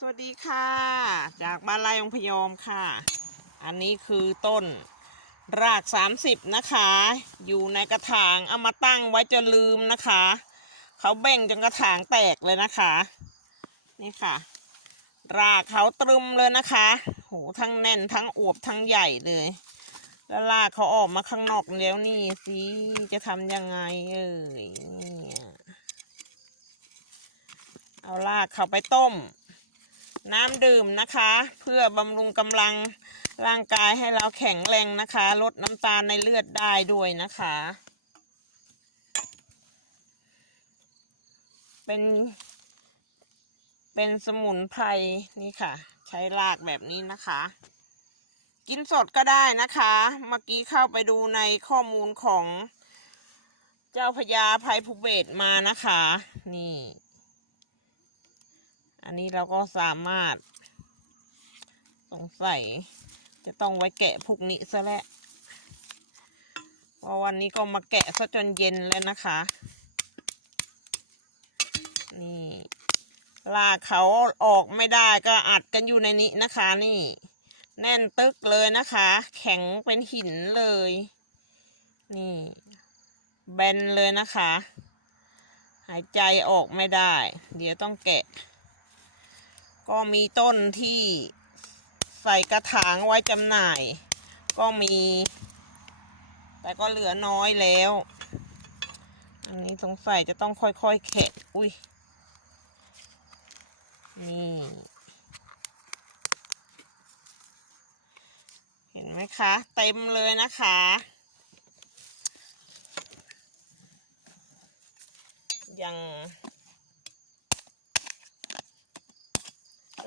สวัสดีค่ะ จากบ้านไร่องพยอมค่ะ อันนี้คือต้นราก 30 นะคะ อยู่ในกระถางเอามาตั้งไว้จนลืมนะคะ เขาเบ่งจนกระถางแตกเลยนะคะ นี่ค่ะ รากเขาตรึมเลยนะคะ โหทั้งแน่นทั้งอวบทั้งใหญ่เลย แล้วรากเขาออกมาข้างนอกแล้วนี่สิจะทำยังไงเอ่ยเนี่ยเอารากเขาไปต้ม น้ำดื่มนะคะ เพื่อบำรุงกำลังร่างกายให้เราแข็งแรงนะคะ ลดน้ำตาลในเลือดได้ด้วยนะคะ เป็นเป็นสมุนไพรนี่ค่ะ ใช้รากแบบนี้นะคะ กินสดก็ได้นะคะ เมื่อกี้เข้าไปดูในข้อมูลของเจ้าพญาภัยภูเบศมานะคะ นี่ อันนี้เราก็สามารถ สงสัยจะต้องไว้แกะพวกนี้ซะแล้วเพราะวันนี้ก็มาแกะซะจนเย็นแล้วนะคะ นี่ลากเขาออกไม่ได้ก็อัดกันอยู่ในนี้นะคะ นี่ แน่นตึกเลยนะคะ แข็งเป็นหินเลย นี่ แบนเลยนะคะ หายใจออกไม่ได้ เดี๋ยวต้องแกะ ก็มีต้นที่ใส่กระถางไว้จำหน่าย ก็มี แต่ก็เหลือน้อยแล้ว อันนี้สงสัยจะต้องค่อยๆแคะอุ้ยนี่เห็นไหมคะ เต็มเลยนะคะยัง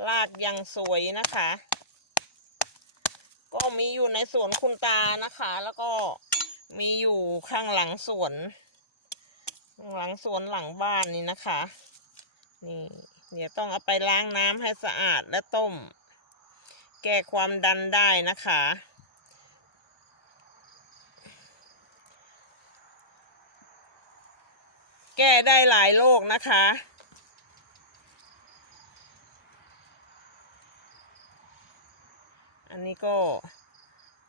ลากยังสวยนะคะ ก็มีอยู่ในสวนคุณตานะคะ แล้วก็มีอยู่ข้างหลังสวน หลังสวนหลังบ้านนี่นะคะ นี่ เดี๋ยวต้องเอาไปล้างน้ำให้สะอาดและต้ม แก้ความดันได้นะคะแก้ได้หลายโรคนะคะ อันนี้ก็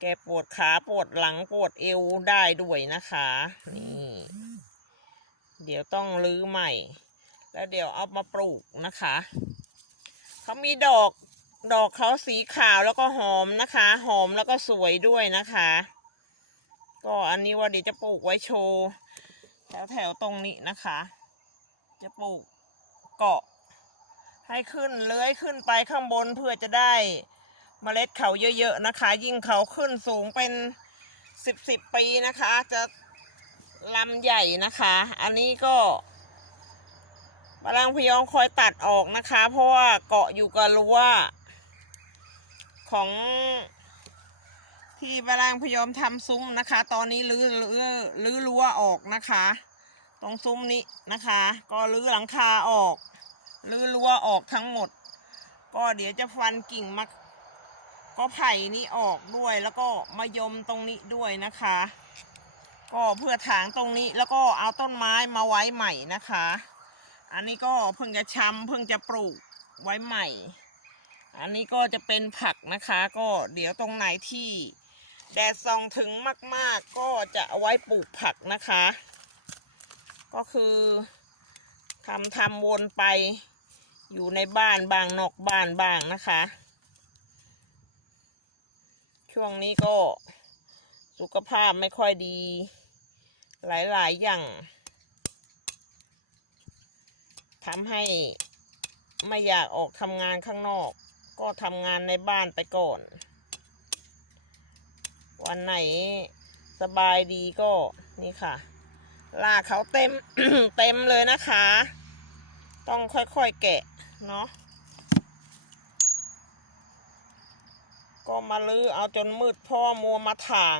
แกปวดขาปวดหลังปวดเอวได้ด้วยนะคะ นี่ เดี๋ยวต้องรื้อใหม่ แล้วเดี๋ยวเอามาปลูกนะคะ เขามีดอกดอกเขาสีขาวแล้วก็หอมนะคะ หอมแล้วก็สวยด้วยนะคะ ก็อันนี้ว่าเดี๋ยวจะปลูกไว้โชว์แถวแถวตรงนี้นะคะ จะปลูกเกาะให้ขึ้นเลื้อยขึ้นไปข้างบนเพื่อจะได้ เมล็ดเขาเยอะๆนะคะ ยิ่งเขาขึ้นสูงเป็นสิบสิบปีนะคะ จะลำใหญ่นะคะ อันนี้ก็บาลังพยองคอยตัดออกนะคะ เพราะว่าเกาะอยู่กับรั้วของที่บาลังพยอมทำซุ้มนะคะ ตอนนี้รื้อรื้อรื้อรั้วออกนะคะ ตรงซุ้มนี้นะคะ ก็รื้อหลังคาออกรื้อรั้วออกทั้งหมด ก็เดี๋ยวจะฟันกิ่งมะ ก็ไผ่นี่ออกด้วยแล้วก็มายมตรงนี้ด้วยนะคะ ก็เพื่อถางตรงนี้แล้วก็เอาต้นไม้มาไว้ใหม่นะคะ อันนี้ก็เพิ่งจะชำเพิ่งจะปลูกไว้ใหม่ อันนี้ก็จะเป็นผักนะคะ ก็เดี๋ยวตรงไหนที่แดดส่องถึงมาก ๆ ก็จะเอาไว้ปลูกผักนะคะ ก็คือทำทำวนไปอยู่ในบ้านบางนอกบ้านบ้างนะคะ ช่วงนี้ก็สุขภาพไม่ค่อยดี หลาย ๆ อย่างทำให้ไม่อยากออกทำงานข้างนอก ก็ทำงานในบ้านไปก่อน วันไหนสบายดีก็นี่ค่ะ ลากเขาเต็ม เต็มเลยนะคะ ต้องค่อย ๆ แกะ เนาะ ก็มาลื้อเอาจนมืดพ่อมัวมาถาง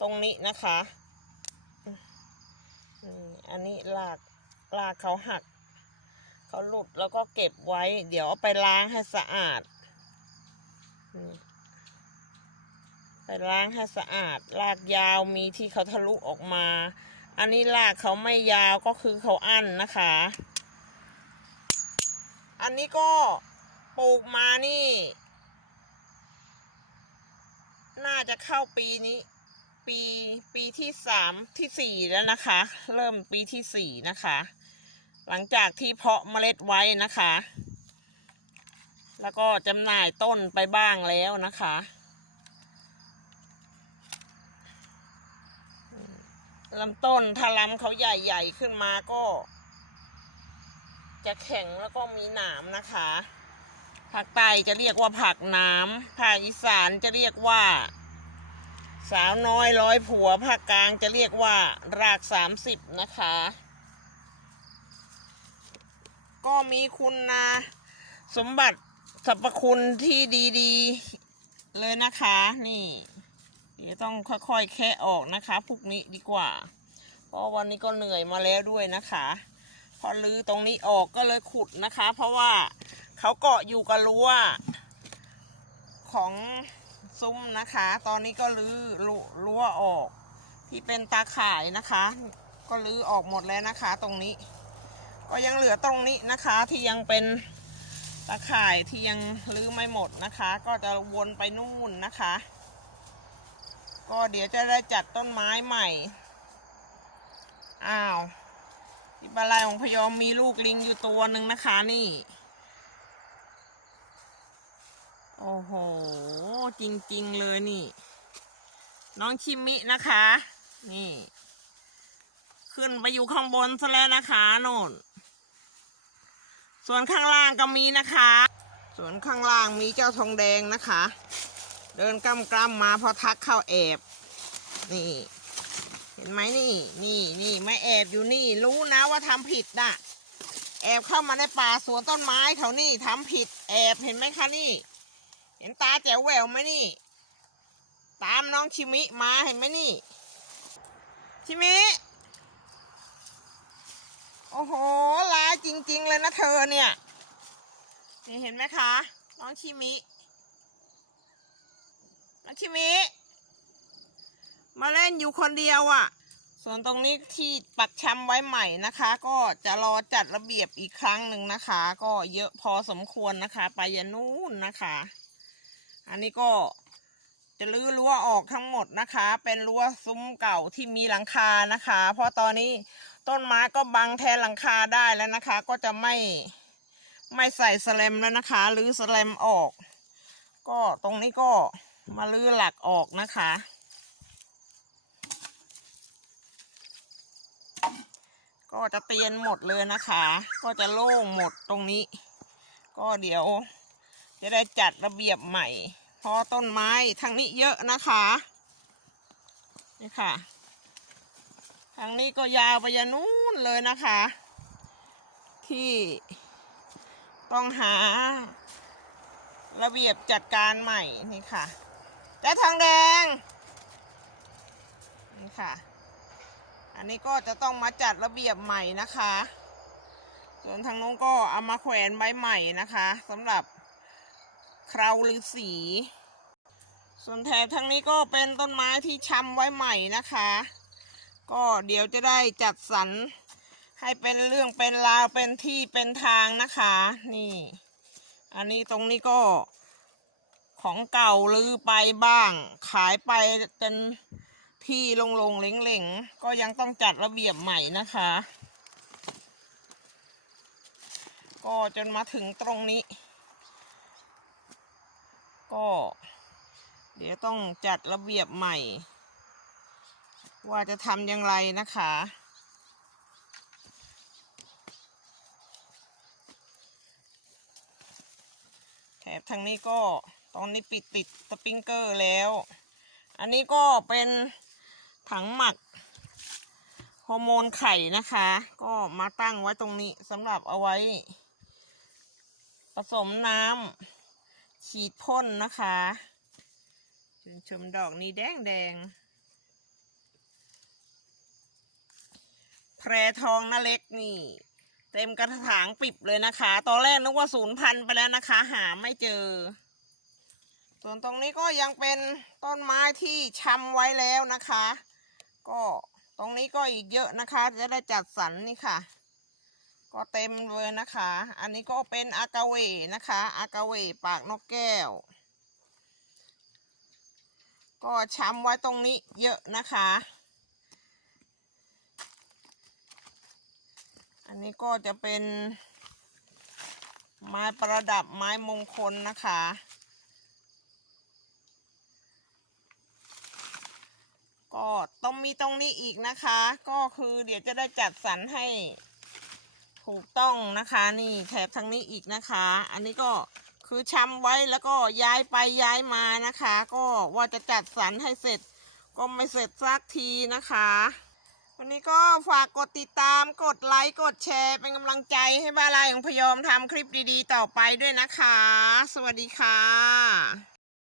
ตรงนี้นะคะอันนี้ลากลากเขาหัก เขาหลุดแล้วก็เก็บไว้ เดี๋ยวเอาไปล้างให้สะอาด ไปล้างให้สะอาด ลากยาวมีที่เขาทะลุออกมา อันนี้ลากเขาไม่ยาวก็คือเขาอั้นนะคะ อันนี้ก็ปลูกมานี่ น่า จะเข้าปีนี้ ปีปีที่สามที่สี่แล้วนะคะ เริ่มปีที่สี่นะคะ หลังจากที่เพาะเมล็ดไว้นะคะ แล้วก็จำหน่ายต้นไปบ้างแล้วนะคะ ลำต้นถ้าลำเขาใหญ่ๆขึ้นมาก็ จะแข็งแล้วก็มีหนามนะคะภาคใต้จะเรียกว่าผักน้ำภาคอีสานจะเรียกว่า สาวน้อยร้อยผัวภาคกลางจะเรียกว่า รากสามสิบนะคะ ก็มีคุณนะสมบัติสรรพคุณที่ดีๆ เลยนะคะ นี่เดี๋ยวต้องค่อยๆ แคะออกนะคะพวกนี้ดีกว่า เพราะวันนี้ก็เหนื่อยมาแล้วด้วยนะคะ พอลื้อตรงนี้ออกก็เลยขุดนะคะ เพราะว่าเขาเกาะอยู่กับรั้วของ ซุ้มนะคะ ตอนนี้ก็ลื้อรั้วรั้วออก ที่เป็นตาข่ายนะคะ ก็ลื้อออกหมดแล้วนะคะ ตรงนี้ ก็ยังเหลือตรงนี้นะคะ ที่ยังเป็นตาข่ายที่ยังลื้อไม่หมดนะคะ ก็จะวนไปนู่นนะคะ ก็เดี๋ยวจะได้จัดต้นไม้ใหม่ อ้าวที่บาลายของพยอมมีลูกลิงอยู่ตัวหนึ่งนะคะนี่ โอ้โห จริงๆเลยนี่ น้องชิมินะคะ นี่ ขึ้นไปอยู่ข้างบนซะแล้วนะคะโน่น ส่วนข้างล่างก็มีนะคะ ส่วนข้างล่างมีเจ้าทองแดงนะคะ เดินกำกำๆมาพอทักเข้าแอบ นี่ เห็นไหมนี่นี่นี่ไม่แอบอยู่นี่ รู้นะว่าทำผิดน่ะแอบเข้ามาในป่าสวนต้นไม้เขานี่ทำผิดแอบเห็นไหมคะนี่ เห็นตาแจ๋วแหววไหมนี่ ตามน้องชิมิมาเห็นไหมนี่ ชิมิ โอ้โหร้ายจริง ๆ เลยนะเธอเนี่ย นี่เห็นไหมคะ น้องชิมิ น้องชิมิ มาเล่นอยู่คนเดียวอะ่ะ ส่วนตรงนี้ที่ปักชำไว้ใหม่นะคะ ก็จะรอจัดระเบียบอีกครั้งหนึ่งนะคะ ก็เยอะพอสมควรนะคะ ไปยันนู่นนะคะ อันนี้ก็จะรื้อรั้วออกทั้งหมดนะคะ เป็นรั้วซุ้มเก่าที่มีหลังคานะคะ เพราะตอนนี้ต้นไม้ก็บังแทนหลังคาได้แล้วนะคะ ก็จะไม่ไม่ใส่สแลมแล้วนะคะรื้อสแลมออก ก็ตรงนี้ก็มาลื้อหลักออกนะคะ ก็จะเตียนหมดเลยนะคะ ก็จะโล่งหมดตรงนี้ ก็เดี๋ยว จะได้จัดระเบียบใหม่พราะต้นไม้ทางนี้เยอะนะคะนี่ค่ะทางนี้ก็ยาวไปยันนู้นเลยนะคะ ที่ต้องหาระเบียบจัดการใหม่นี่ค่ะแต่ทางแดงนี่ค่ะ อันนี้ก็จะต้องมาจัดระเบียบใหม่นะคะ ส่วนทางนู้นก็เอามาแขวนไว้ใหม่นะคะสำหรับ เคราฤาษีส่วนแถบทางนี้ก็เป็นต้นไม้ที่ชำไว้ใหม่นะคะ ก็เดี๋ยวจะได้จัดสรรให้เป็นเรื่องเป็นราวเป็นที่เป็นทางนะคะ นี่ อันนี้ตรงนี้ก็ของเก่าลือไปบ้าง ขายไปจนที่ลงลงเหลงๆ ก็ยังต้องจัดระเบียบใหม่นะคะ ก็จนมาถึงตรงนี้ ก็ เดี๋ยวต้องจัดระเบียบใหม่ ว่าจะทำอย่างไรนะคะ แถบทางนี้ก็ตอนนี้ปิดติดสปริงเกอร์แล้ว อันนี้ก็เป็นถังหมักฮอร์โมนไข่นะคะ ก็มาตั้งไว้ตรงนี้สำหรับเอาไว้ ผสมน้ำ ฉีดพ่นนะคะชมชมดอกนี้แดงแดงแพรทองนาเล็กนี่ เต็มกระถางปิบเลยนะคะ ตอนแรกนึกว่าศูนย์พันไปแล้วนะคะ หาไม่เจอ ส่วนตรงนี้ก็ยังเป็นต้นไม้ที่ชำไว้แล้วนะคะ ก็ตรงนี้ก็อีกเยอะนะคะ จะได้จัดสรรนี่ค่ะ ก็เต็มเลยนะคะ อันนี้ก็เป็นอากาเวนะคะ อากาเวปากนกแก้ว ก็ช้ำไว้ตรงนี้เยอะนะคะ อันนี้ก็จะเป็นไม้ประดับไม้มงคลนะคะ ก็ต้องมีตรงนี้อีกนะคะ ก็คือเดี๋ยวจะได้จัดสรรให้ ถูกต้องนะคะนี่แถบทางนี้อีกนะคะ อันนี้ก็คือช้ำไว้แล้วก็ย้ายไปย้ายมานะคะ ก็ว่าจะจัดสรรให้เสร็จ ก็ไม่เสร็จสักทีนะคะ วันนี้ก็ฝากกดติดตามกดไลค์กดแชร์เป็นกำลังใจให้บ้าลายของพยอมทำคลิปดีๆ ต่อไปด้วยนะคะ สวัสดีค่ะ